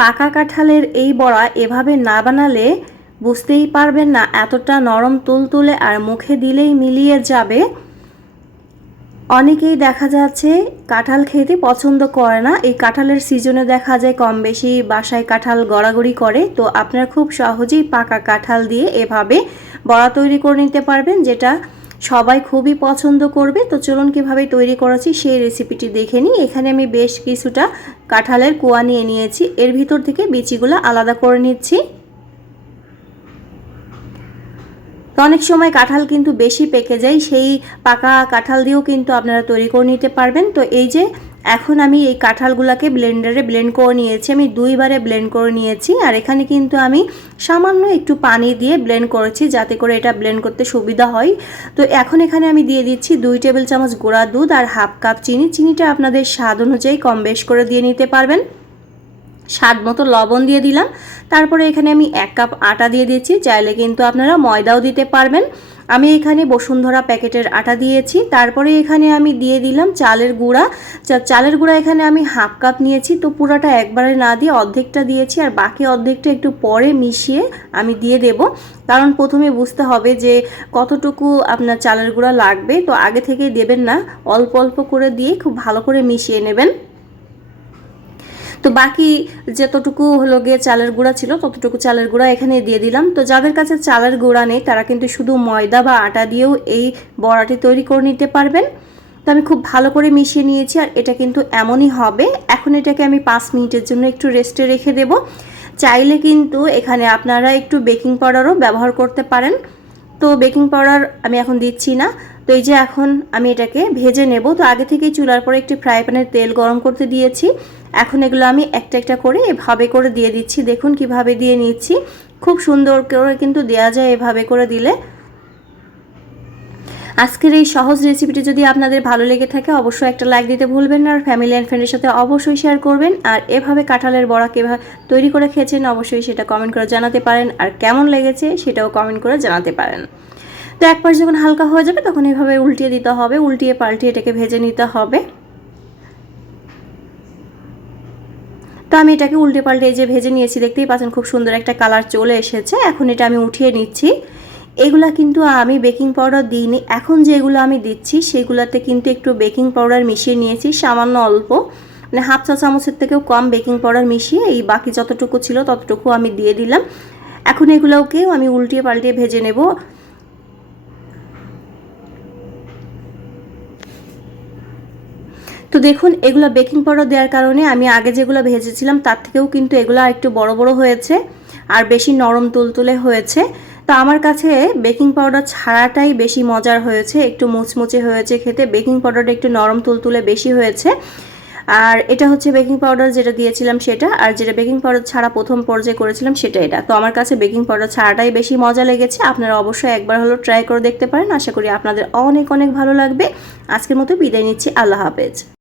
পাকা কাঁঠালের এই বড়া এভাবে না বানালে বুঝতেই পারবেন না এতটা নরম তুলতুলে আর মুখে দিলেই মিলিয়ে যাবে। অনেকেই দেখা যাচ্ছে কাঁঠাল খেতে পছন্দ করে না। এই কাঁঠালের সিজনে দেখা যায় কম বেশি বাসায় কাঁঠাল গড়াগড়ি করে। তো আপনারা খুব সহজেই পাকা কাঁঠাল দিয়ে এভাবে বড়া তৈরি করে নিতে পারবেন, যেটা সবাই খুবই পছন্দ করবে। তো চলুন কীভাবে তৈরি করেছি সেই রেসিপিটি দেখে নিই। এখানে আমি বেশ কিছুটা কাঁঠালের কুয়া নিয়ে নিয়েছি। এর ভিতর থেকে বিচিগুলো আলাদা করে নিচ্ছি। তো অনেক সময় কাঁঠাল কিন্তু বেশি পেকে যায়, সেই পাকা কাঁঠাল দিয়েও কিন্তু আপনারা তৈরি করে নিতে পারবেন। তো এই যে এখন আমি এই কাঁঠালগুলোকে ব্লেন্ডারে ব্লেন্ড করে নিয়েছি, আমি দুইবারে ব্লেন্ড করে নিয়েছি আর এখানে কিন্তু আমি সামান্য একটু পানি দিয়ে ব্লেন্ড করেছি যাতে করে এটা ব্লেন্ড করতে সুবিধা হয়। তো এখন এখানে আমি দিয়ে দিচ্ছি দুই টেবিল চামচ গুঁড়া দুধ আর হাফ কাপ চিনি। চিনিটা আপনাদের স্বাদ অনুযায়ী কম বেশ করে দিয়ে নিতে পারবেন। স্বাদ মতো লবণ দিয়ে দিলাম। তারপরে এখানে আমি এক কাপ আটা দিয়ে দিয়েছি। চাইলে কিন্তু আপনারা ময়দাও দিতে পারবেন। আমি এখানে বসুন্ধরা প্যাকেটের আটা দিয়েছি। তারপরে এখানে আমি দিয়ে দিলাম চালের গুঁড়া। চালের গুঁড়া এখানে আমি হাফ কাপ নিয়েছি। তো পুরাটা একবারে না দিয়ে অর্ধেকটা দিয়েছি আর বাকি অর্ধেকটা একটু পরে মিশিয়ে আমি দিয়ে দেব। কারণ প্রথমে বুঝতে হবে যে কতটুকু আপনার চালের গুঁড়া লাগবে। তো আগে থেকেই দেবেন না। অল্প অল্প করে দিয়ে খুব ভালো করে মিশিয়ে নেবেন। তো বাকি যতটুকু হলো গিয়ে চালের গুঁড়া ছিল, ততটুকু চালের গুঁড়া এখানে দিয়ে দিলাম। তো যাদের কাছে চালের গুঁড়া নেই, তারা কিন্তু শুধু ময়দা বা আটা দিয়েও এই বড়াটি তৈরি করে নিতে পারবেন। তো আমি খুব ভালো করে মিশিয়ে নিয়েছি আর এটা কিন্তু এমনই হবে। এখন এটাকে আমি পাঁচ মিনিটের জন্য একটু রেস্টে রেখে দেব। চাইলে কিন্তু এখানে আপনারা একটু বেকিং পাউডারও ব্যবহার করতে পারেন। তো বেকিং পাউডার আমি এখন দিচ্ছি না। তো এই যে এখন আমি এটাকে ভেজে নেব। তো আগে থেকেই চুলার পরে একটি ফ্রাই প্যানের তেল গরম করতে দিয়েছি। এখন এগুলো আমি একটা একটা করে এভাবে করে দিয়ে দিচ্ছি। দেখুন কীভাবে দিয়ে নিচ্ছি। খুব সুন্দর করে কিন্তু দেওয়া যায় এভাবে করে দিলে। আজকের এই সহজ রেসিপিটি যদি আপনাদের ভালো লেগে থাকে, অবশ্যই একটা লাইক দিতে ভুলবেন না। আর ফ্যামিলি অ্যান্ড ফ্রেন্ডের সাথে অবশ্যই শেয়ার করবেন। আর এভাবে কাঁঠালের বড়া কীভাবে তৈরি করে খেয়েছেন, অবশ্যই সেটা কমেন্ট করে জানাতে পারেন। আর কেমন লেগেছে, সেটাও কমেন্ট করে জানাতে পারেন। তো একবার যখন হালকা হয়ে যাবে, তখন এইভাবে উল্টিয়ে দিতে হবে, উল্টিয়ে পাল্টিয়ে এটাকে ভেজে নিতে হবে। তো আমি এটাকে উল্টে পাল্টে যে ভেজে নিয়েছি, দেখতেই পাচ্ছেন খুব সুন্দর একটা কালার চলে এসেছে। এখন এটা আমি উঠিয়ে নিচ্ছি। এগুলা কিন্তু আমি বেকিং পাউডার দিইনি। এখন যেগুলো আমি দিচ্ছি, সেগুলোতে কিন্তু একটু বেকিং পাউডার মিশিয়ে নিয়েছি, সামান্য অল্প। মানে হাফ চা চামচের থেকেও কম বেকিং পাউডার মিশিয়ে এই বাকি যতটুকু ছিল ততটুকু আমি দিয়ে দিলাম। এখন এগুলোকেও আমি উল্টিয়ে পাল্টিয়ে ভেজে নেব। তো দেখুন, এগুলো বেকিং পাউডার দেওয়ার কারণে আমি আগে যেগুলো ভেজেছিলাম, তার থেকেও কিন্তু এগুলো একটু বড় বড় হয়েছে আর বেশি নরম তুলতুলে হয়েছে। তো আমার কাছে বেকিং পাউডার ছাড়াটাই বেশি মজার হয়েছে, একটু মুচমুচে হয়েছে খেতে। বেকিং পাউডারটা একটু নরম তুলতুলে বেশি হয়েছে। আর এটা হচ্ছে বেকিং পাউডার যেটা দিয়েছিলাম সেটা। আর যেটা বেকিং পাউডার ছাড়া প্রথম পর্যায়ে করেছিলাম সেটা এটা। তো আমার কাছে বেকিং পাউডার ছাড়াটাই বেশি মজা লেগেছে। আপনারা অবশ্যই একবার হলো ট্রাই করে দেখতে পারেন। আশা করি আপনাদের অনেক অনেক ভালো লাগবে। আজকের মতো বিদায় নিচ্ছি। আল্লাহ হাফেজ।